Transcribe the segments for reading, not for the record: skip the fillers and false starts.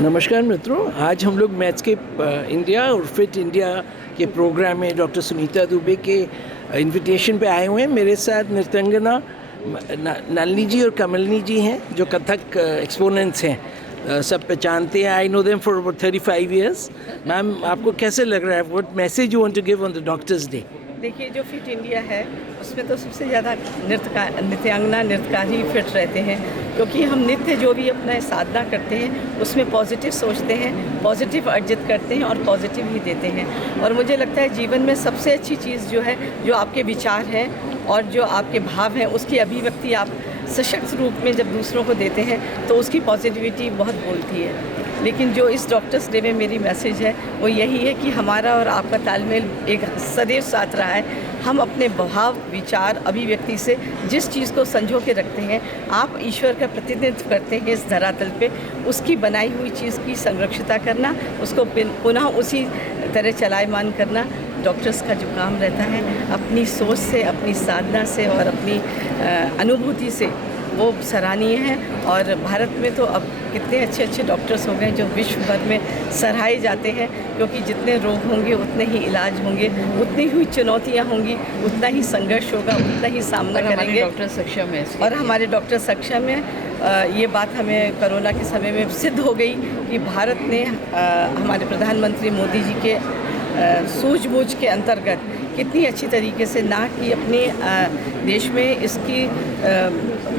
नमस्कार मित्रों, आज हम लोग मैथ्सकेप इंडिया और फिट इंडिया के प्रोग्राम में डॉक्टर सुनीता दुबे के इनविटेशन पे आए हुए हैं। मेरे साथ नृत्यांगना नलिनी जी और कमलिनी जी हैं जो कथक एक्सपोनेंट्स हैं। सब पहचानते हैं। I know them for about 35 years. Ma'am, आपको कैसे लग रहा है? What message you want to give on the doctors day? देखिए, जो फिट इंडिया है उसमें तो सबसे ज़्यादा नृत्यांगना नृत्यकार ही फिट रहते हैं, क्योंकि हम नित्य जो भी अपना साधना करते हैं उसमें पॉजिटिव सोचते हैं, पॉजिटिव अर्जित करते हैं और पॉजिटिव ही देते हैं। और मुझे लगता है जीवन में सबसे अच्छी चीज़ जो है, जो आपके विचार हैं और जो आपके भाव हैं, उसकी अभिव्यक्ति आप सशक्त रूप में जब दूसरों को देते हैं तो उसकी पॉजिटिविटी बहुत बोलती है। लेकिन जो इस डॉक्टर्स डे में मेरी मैसेज है वो यही है कि हमारा और आपका तालमेल एक सदैव साथ रहा है। हम अपने भाव, विचार, अभिव्यक्ति से जिस चीज़ को संजो के रखते हैं, आप ईश्वर का प्रतिनिधित्व करते हैं इस धरातल पे, उसकी बनाई हुई चीज़ की संरक्षिता करना, उसको पुनः उसी तरह चलायमान करना डॉक्टर्स का जो काम रहता है। अपनी सोच से, अपनी साधना से और अपनी अनुभूति से वो सराहनीय है। और भारत में तो अब कितने अच्छे अच्छे डॉक्टर्स हो गए जो विश्व भर में सराहे जाते हैं, क्योंकि जितने रोग होंगे उतने ही इलाज होंगे, उतनी ही चुनौतियाँ होंगी, उतना ही संघर्ष होगा, उतना ही सामना करेंगे। डॉक्टर सक्षम है और हमारे डॉक्टर सक्षम है। ये बात हमें कोरोना के समय में सिद्ध हो गई कि भारत ने हमारे प्रधानमंत्री मोदी जी के सूझबूझ के अंतर्गत कितनी अच्छी तरीके से ना कि अपने देश में इसकी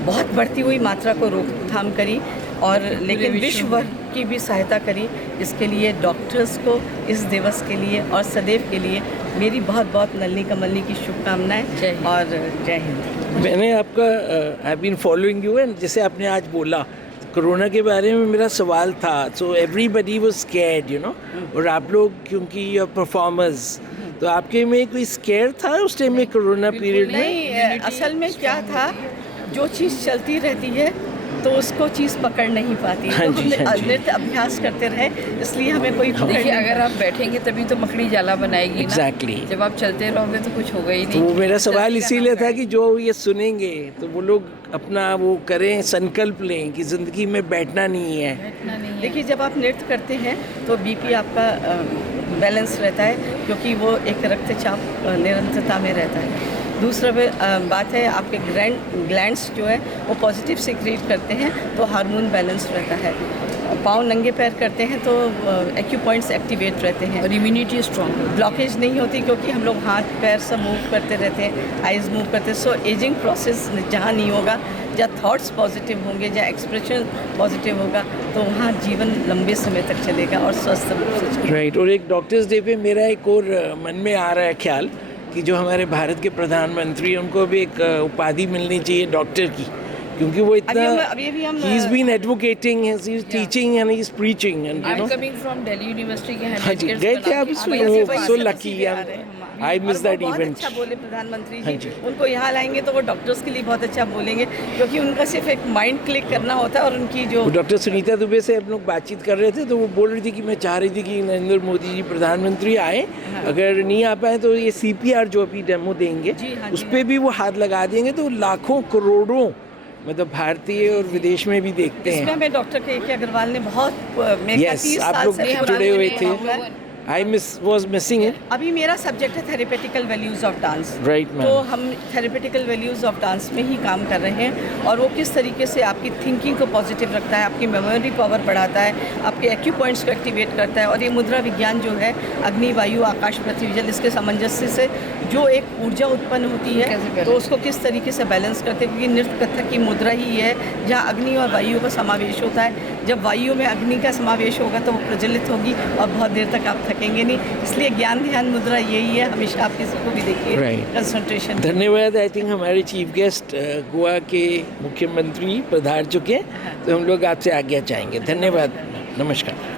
बहुत बढ़ती हुई मात्रा को रोकथाम करी, और लेकिन विश्व भर की भी सहायता करी। इसके लिए डॉक्टर्स को इस दिवस के लिए और सदैव के लिए मेरी बहुत बहुत नलिनी कमलिनी की शुभकामनाएं और जय हिंद। मैंने आपका I been following you, and जैसे आपने आज बोला कोरोना के बारे में मेरा सवाल था। So everybody was scared, you know, और आप लोग क्योंकि योर परफॉर्मर्स, तो आपके में कोई स्केयर था उस टाइम में कोरोना पीरियड में? नहीं, असल में क्या था, जो चीज़ चलती रहती है तो उसको चीज़ पकड़ नहीं पाती। हाँ तो जी, हमने हाँ जी। नृत्य अभ्यास करते रहे, इसलिए हमें कोई पकड़ देखिए, नहीं। अगर आप बैठेंगे तभी तो मकड़ी जाला बनाएगी ना। Exactly. जब आप चलते रहोगे तो कुछ होगा ही तो नहीं। वो मेरा सवाल चलने का इसीलिए नाम था है। कि जो ये सुनेंगे तो वो लोग अपना वो करें, संकल्प लें कि ज़िंदगी में बैठना नहीं है। बैठना नहीं है। देखिए, जब आप नृत्य करते हैं तो बीपी आपका बैलेंस रहता है, क्योंकि वो एक रक्तचाप निरंतरता में रहता है। दूसरा बात है, आपके ग्लैंड्स जो है वो पॉजिटिव सीक्रेट करते हैं, तो हार्मोन बैलेंस रहता है। पाँव नंगे पैर करते हैं तो एक्यू पॉइंट्स एक्टिवेट रहते हैं और इम्यूनिटी स्ट्रॉन्ग। ब्लॉकेज नहीं होती, क्योंकि हम लोग हाथ पैर सब मूव करते रहते हैं, आइज़ मूव करते हैं। सो एजिंग प्रोसेस जहाँ नहीं होगा, जहाँ थॉट्स पॉजिटिव होंगे, जहाँ एक्सप्रेशन पॉजिटिव होगा, तो वहाँ जीवन लंबे समय तक चलेगा और स्वस्थ रूप से चलेगा। राइट। और एक डॉक्टर्स डे पे मेरा एक और मन में आ रहा है ख्याल कि जो हमारे भारत के प्रधानमंत्री, उनको भी एक उपाधि मिलनी चाहिए डॉक्टर की, क्योंकि वो इतना अभी भी हम he is been advocating, he is teaching and he is preaching, and you I know. Am coming from Delhi university के हाँ जी, गए थे आप इसमें? So lucky, I miss that event. अच्छा बोले प्रधानमंत्री हाँ जी, जी। उनको यहाँ लाएंगे तो वो डॉक्टर्स के लिए बहुत अच्छा बोलेंगे, क्योंकि उनका सिर्फ एक माइंड क्लिक करना होता है और उनकी जो वो डॉक्टर सुनीता दुबे से हम लोग बातचीत कर रहे थे, तो वो बोल रही थी कि मैं चाह रही थी कि नरेंद्र मोदी जी प्रधानमंत्री आए, अगर नहीं आ पाए तो ये CPR जो अभी डेमो देंगे जी, हाँ उस जी, पर भी वो हाथ लगा देंगे, तो लाखों करोड़ों मतलब भारतीय और विदेश में भी देखते इसमें हैं। हमें डॉक्टर के अग्रवाल ने बहुत मेरे Yes, 30 आप साल लोग से जुड़े हुए थे। हुआ है। I was missing it. अभी मेरा सब्जेक्ट है therapeutical values of dance. Right, ma'am. तो हम थेरेपेटिकल वैल्यूज़ ऑफ डांस में ही काम कर रहे हैं, और वो किस तरीके से आपकी थिंकिंग को पॉजिटिव रखता है, आपकी मेमोरी पावर बढ़ाता है, आपके एक्यू पॉइंट्स को एक्टिवेट करता है। और ये मुद्रा विज्ञान जो है, अग्नि, वायु, आकाश, पृथ्वी, जल, इसके सामंजस्य से जो एक ऊर्जा उत्पन्न होती कैसे है, बैलेंस? तो उसको किस तरीके से बैलेंस करते हैं, क्योंकि नृत्य कथक की मुद्रा ही है जहाँ अग्नि और वायु का समावेश होता है। जब वायु में अग्नि का समावेश होगा तो वो प्रज्वलित होगी और बहुत देर तक आप थकेंगे नहीं। इसलिए ज्ञान ध्यान मुद्रा यही है, हमेशा आप किसी को भी देखिए, Right. कंसंट्रेशन। धन्यवाद। आई थिंक हमारे चीफ गेस्ट गोवा के मुख्यमंत्री पधार चुके हैं, तो हम लोग आपसे आज्ञा चाहेंगे। धन्यवाद, नमस्कार।